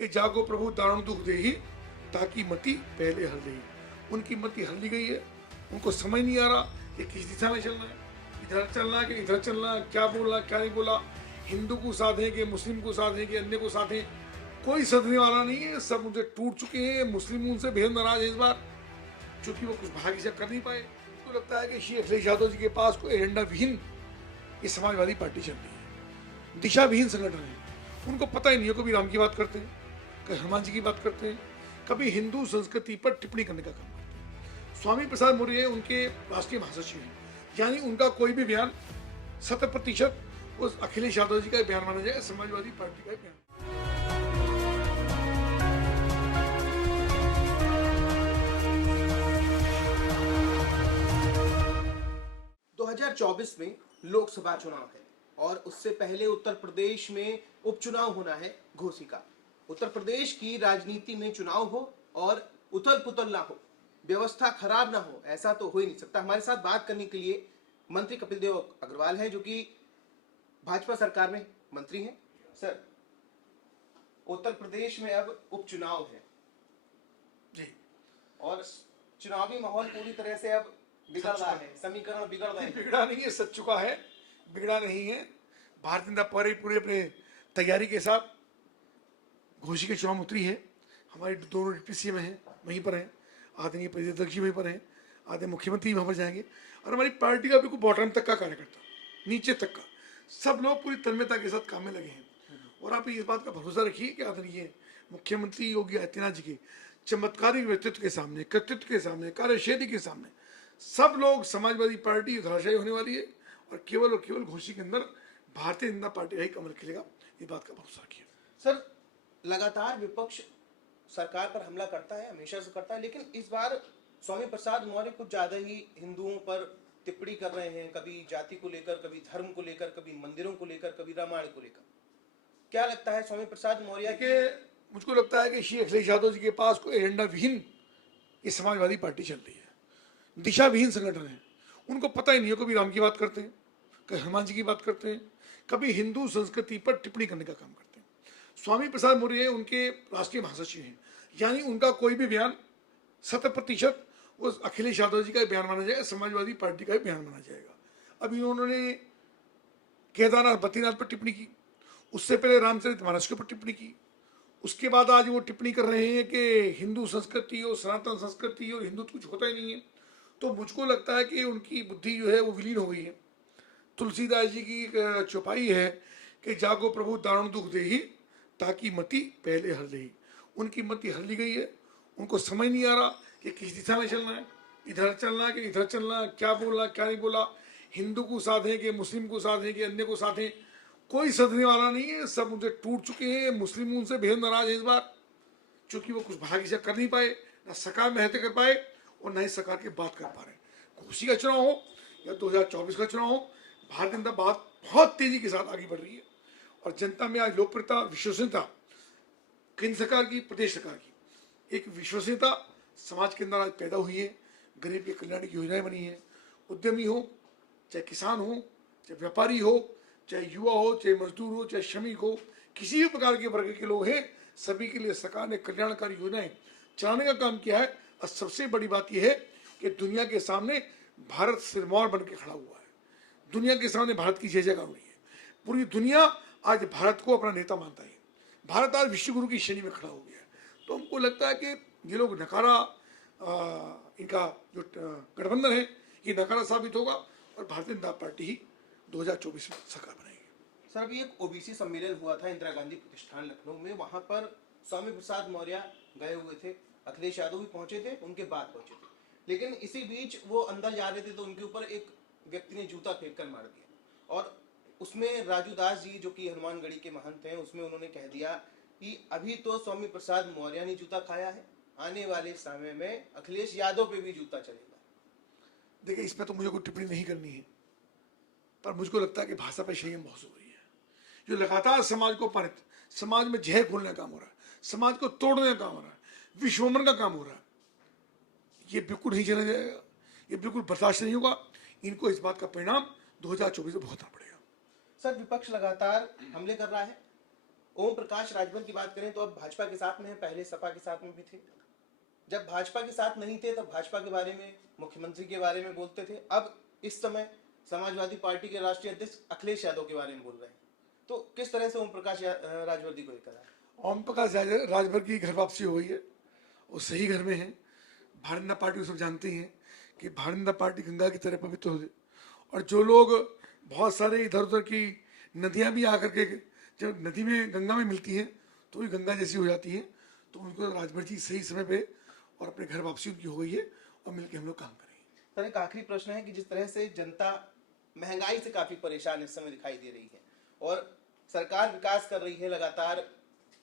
कि जागो प्रभु दारुण दुख देही ताकि मति पहले हल रही। उनकी मति हल ली गई है, उनको समझ नहीं आ रहा कि किस दिशा में चलना है, इधर चलना है कि इधर चलना है, क्या बोलना क्या नहीं बोला, हिंदू को साथ है कि मुस्लिम को साथ है कि अन्य को साथ है, कोई सदने वाला नहीं है। सब उनसे टूट चुके हैं। मुस्लिम उनसे बेहद नाराज है इस बार, चूंकि वो कुछ भाग्य से कर नहीं पाए। तो लगता है कि श्री अखिलेश यादव जी के पास कोई एजेंडा विहीन ये समाजवादी पार्टी चल रही है, दिशा विहीन संगठन है। उनको पता ही नहीं है, कभी राम की बात करते हैं, कभी हनुमान जी की बात करते हैं, कभी हिंदू संस्कृति पर टिप्पणी करने का काम करते हैं। स्वामी प्रसाद मौर्य उनके राष्ट्रीय महासचिव हैं, यानी उनका कोई भी बयान 100% उस अखिलेश यादव जी का बयान माना जाए, समाजवादी पार्टी का बयान। 2024 में लोकसभा चुनाव है और उससे पहले उत्तर प्रदेश में उपचुनाव होना है घोसी का। उत्तर प्रदेश की राजनीति में चुनाव हो और उथल पुथल ना हो, व्यवस्था खराब ना हो, ऐसा तो हो ही नहीं सकता। हमारे साथ बात करने के लिए मंत्री कपिल देव अग्रवाल है, जो कि भाजपा सरकार में मंत्री हैं। सर, उत्तर प्रदेश में अब उपचुनाव है जी, और चुनावी माहौल पूरी तरह से अब बिगड़ रहा है, समीकरण बिगड़ रहे हैं। बिगड़ा नहीं है, सच चुका है, बिगड़ा नहीं है। भारतीय जनता पार्टी पूरे अपने तैयारी के साथ घोसी के चुनाव में उतरी है। हमारे दोनों डिप्टी सीएम हैं वहीं पर हैं, आदरणीय प्रदेश अध्यक्ष जी वहीं पर हैं, आदरणीय मुख्यमंत्री वहाँ पर जाएंगे, और हमारी पार्टी का बिल्कुल बॉटम तक का कार्यकर्ता, नीचे तक का, सब लोग पूरी तन्मयता के साथ काम में लगे हैं। और आप इस बात का भरोसा रखिए कि आदरणीय मुख्यमंत्री योगी आदित्यनाथ जी के चमत्कारिक व्यक्तित्व के सामने, कृतित्व के सामने, कार्यशैली के सामने सब लोग समाजवादी पार्टी धराशायी होने वाली है, और केवल घोसी के अंदर भारतीय जनता पार्टी का ही कमल खिलेगा। इस बात का भरोसा रखिए। सर, लगातार विपक्ष सरकार पर हमला करता है, हमेशा से करता है, लेकिन इस बार स्वामी प्रसाद मौर्य कुछ ज्यादा ही हिंदुओं पर टिप्पणी कर रहे हैं, कभी जाति को लेकर, कभी धर्म को लेकर, कभी मंदिरों को लेकर, कभी रामायण को लेकर। क्या लगता है स्वामी प्रसाद मौर्य के? मुझको लगता है कि श्री अखिलेश यादव जी के पास कोई एजेंडा विहीन ये समाजवादी पार्टी चल रही है, दिशा विहीन संगठन है। उनको पता ही नहीं है, कभी राम की बात करते हैं, कभी हनुमान जी की बात करते हैं, कभी हिंदू संस्कृति पर टिप्पणी करने का काम करते हैं। स्वामी प्रसाद मौर्य उनके राष्ट्रीय महासचिव हैं, यानी उनका कोई भी बयान 100% उस अखिलेश यादव जी का बयान माना जाएगा, समाजवादी पार्टी का बयान माना जाएगा। अभी उन्होंने केदारनाथ बद्रीनाथ पर टिप्पणी की, उससे पहले रामचरितमानस के ऊपर टिप्पणी की, उसके बाद आज वो टिप्पणी कर रहे हैं कि हिंदू संस्कृति और सनातन संस्कृति और हिंदुत्व कुछ होता ही नहीं है। तो मुझको लगता है कि उनकी बुद्धि जो है वो विलीन हो गई है। तुलसीदास जी की एक चौपाई है कि जागो प्रभु दारुण दुख देही ताकि मति पहले हल रही। उनकी मति हल ली गई है, उनको समझ नहीं आ रहा कि किस दिशा में चलना है, इधर चलना है कि इधर चलना है, क्या बोलना क्या नहीं बोला, हिंदू को साथ है कि मुस्लिम को साथ है कि अन्य को साथ है, कोई सदने वाला नहीं है। सब उनसे टूट चुके हैं। मुस्लिम उनसे बेहद नाराज है इस बार, चूंकि वो कुछ भाग्य से कर नहीं पाए, ना सरकार में रहते कर पाए और न ही सरकार की बात कर पा रहे। घोसी का चुनाव हो या 2024 का चुनाव हो, भारतीय जनता बात बहुत तेजी के साथ आगे बढ़ रही है, और जनता में आज लोकप्रियता, विश्वसनीयता, केंद्र सरकार की, प्रदेश सरकार की एक विश्वसनीयता समाज के अंदर आज पैदा हुई है। गरीब के कल्याण की योजनाएं बनी है। उद्यमी हो, चाहे किसान हो, चाहे व्यापारी हो, चाहे युवा हो, चाहे मजदूर हो, चाहे श्रमिक हो, किसी भी प्रकार के वर्ग के लोग हैं, सभी के लिए सरकार ने कल्याणकारी योजनाएं चलाने का काम किया है। और सबसे बड़ी बात यह है कि दुनिया के सामने भारत सिरमौर बन के खड़ा हुआ है। दुनिया के सामने भारत की जय जयकार हो रही है। पूरी दुनिया आज भारत को अपना नेता मानता है। भारत आज विश्व गुरु की श्रेणी में खड़ा हो गया है। तो हमको लगता है कि ये लोग नकारा, इनका जो गठबंधन है ये नकारा साबित होगा, और भारतीय जनता पार्टी ही 2024 में सरकार बनाएगी। सर, अभी एक ओबीसी सम्मेलन हुआ था इंदिरा गांधी प्रतिष्ठान लखनऊ में, वहां पर स्वामी प्रसाद मौर्य गए हुए थे, अखिलेश यादव भी पहुंचे थे, उनके बाद पहुंचे थे। लेकिन इसी बीच वो अंदर जा रहे थे तो उनके ऊपर एक व्यक्ति ने जूता फेंक कर मार दिया, और उसमें राजू दास जी, जो कि हनुमानगढ़ी के महंत हैं, उसमें उन्होंने कह दिया कि अभी तो स्वामी प्रसाद मौर्य ने जूता खाया है, आने वाले समय में अखिलेश यादव पे भी जूता चलेगा। देखिए, इसमें तो मुझे कोई टिप्पणी नहीं करनी है, पर मुझको लगता है कि भाषा पर संयम बहुत जरूरी है। जो लगातार समाज को परित, समाज में जहर घोलने का काम हो रहा है, समाज को तोड़ने का काम हो रहा है, विश्वमन का काम हो रहा है, ये बिल्कुल नहीं चला जाएगा, ये बिल्कुल बर्दाश्त नहीं होगा। इनको इस बात का परिणाम 2024 में भुगतना पड़ेगा। सर, विपक्ष लगातार हमले कर रहा है, ओम प्रकाश राजभर की बात करें तो अब भाजपा के साथ में है, पहले सपा के साथ में भी थे। जब भाजपा के साथ नहीं थे तब भाजपा के बारे में, मुख्यमंत्री के बारे में बोलते थे। अब इस समय समाजवादी पार्टी के राष्ट्रीय अध्यक्ष अखिलेश यादव के बारे में बोल रहे हैं। तो किस तरह से ओम प्रकाश राजवर्दी को लेकर है? ओम प्रकाश राजभर की घर वापसी हो गई है, वो सही घर में है। भारतीय जनता पार्टी सब जानते हैं कि भारतीय जनता पार्टी गंगा की तरह पवित्र हो, और जो लोग बहुत सारे इधर उधर की नदियां भी आकर के जब नदी में गंगा में मिलती हैं तो भी गंगा जैसी हो जाती हैं, तो उनको राजभर जी सही समय पे और अपने घर वापसी उनकी हो गई है, और मिलकर हम लोग काम करेंगे। सर, एक आखिरी प्रश्न है कि जिस तरह से जनता महंगाई से काफी परेशान इस समय दिखाई दे रही है और सरकार विकास कर रही है, लगातार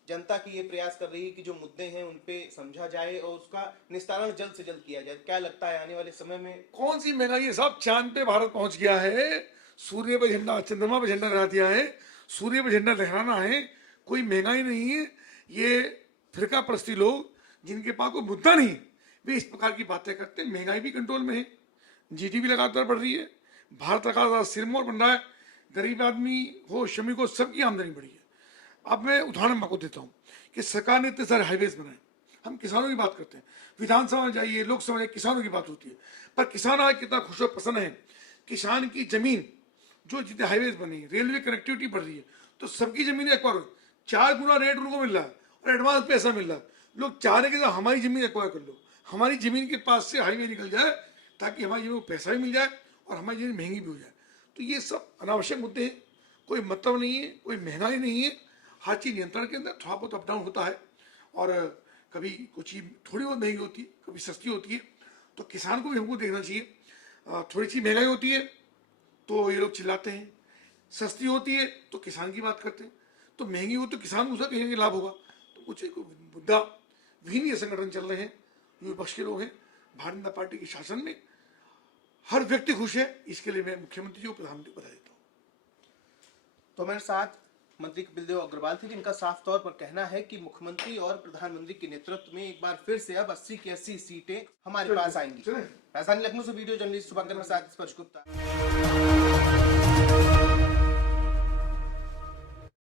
जनता की ये प्रयास कर रही है कि जो मुद्दे हैं उन पे समझा जाए और उसका निस्तारण जल्द से जल्द किया जाए, क्या लगता है आने वाले समय में? कौन सी महंगाई है साहब? चांद पे भारत पहुंच गया है, सूर्य पे झंडा, चंद्रमा पे झंडा लहरा दिया है, सूर्य पे झंडा लहराना है, कोई महंगाई नहीं है। ये फिरका परस्ती लोग जिनके पास कोई मुद्दा नहीं, वे इस प्रकार की बातें करते हैं। महंगाई भी कंट्रोल में है, जीडीपी लगातार बढ़ रही है, भारत लगातार सिरमौर बन रहा है, गरीब आदमी हो, श्रमिक हो, सबकी आमदनी बढ़ी है। अब मैं उदाहरण आपको देता हूँ कि सरकार ने इतने सारे हाईवेज बनाए, हम किसानों की बात करते हैं, विधानसभा में जाइए, लोकसभा में किसानों की बात होती है, पर किसान आज कितना खुश और प्रसन्न है। किसान की जमीन जो जितने हाईवेज बनी, रेलवे कनेक्टिविटी बढ़ रही है, तो सबकी जमीन एक्वायर 4 गुना रेट उनको मिल रहा है और एडवांस पैसा मिल रहा है। लोग चाह रहे कि हमारी जमीन एक्वायर कर लो, हमारी जमीन के पास से हाईवे निकल जाए, ताकि हमारी जमीन को पैसा भी मिल जाए और हमारी जमीन महंगी भी हो जाए। तो ये सब अनावश्यक मुद्दे हैं, कोई मतलब नहीं है, कोई महंगाई नहीं है। हर चीज़ नियंत्रण के अंदर, थोड़ा बहुत अप डाउन होता है और कभी कुछ चीज़ थोड़ी बहुत महंगी होती है, कभी सस्ती होती है, तो किसान को भी हमको देखना चाहिए। थोड़ी सी महंगाई होती है तो ये लोग चिल्लाते हैं, सस्ती होती है तो किसान की बात करते हैं, तो महंगी हो तो किसान को उसका कहीं लाभ होगा। तो कुछ मुद्दा विहीन ये संगठन चल रहे हैं, जो विपक्ष के लोग हैं। भारतीय जनता पार्टी के शासन में हर व्यक्ति खुश है, इसके लिए मैं मुख्यमंत्री जी को, प्रधानमंत्री को बधाई देता हूँ। तो मेरे साथ मंत्री कपिल देव अग्रवाल थे, जिनका साफ तौर पर कहना है कि मुख्यमंत्री और प्रधानमंत्री के नेतृत्व में एक बार फिर से अब 80 की 80 सीटें हमारे पास आएंगी। राजधानी लखनऊ से वीडियो जर्नलिस्ट शुभंकर के साथ स्पर्श गुप्ता।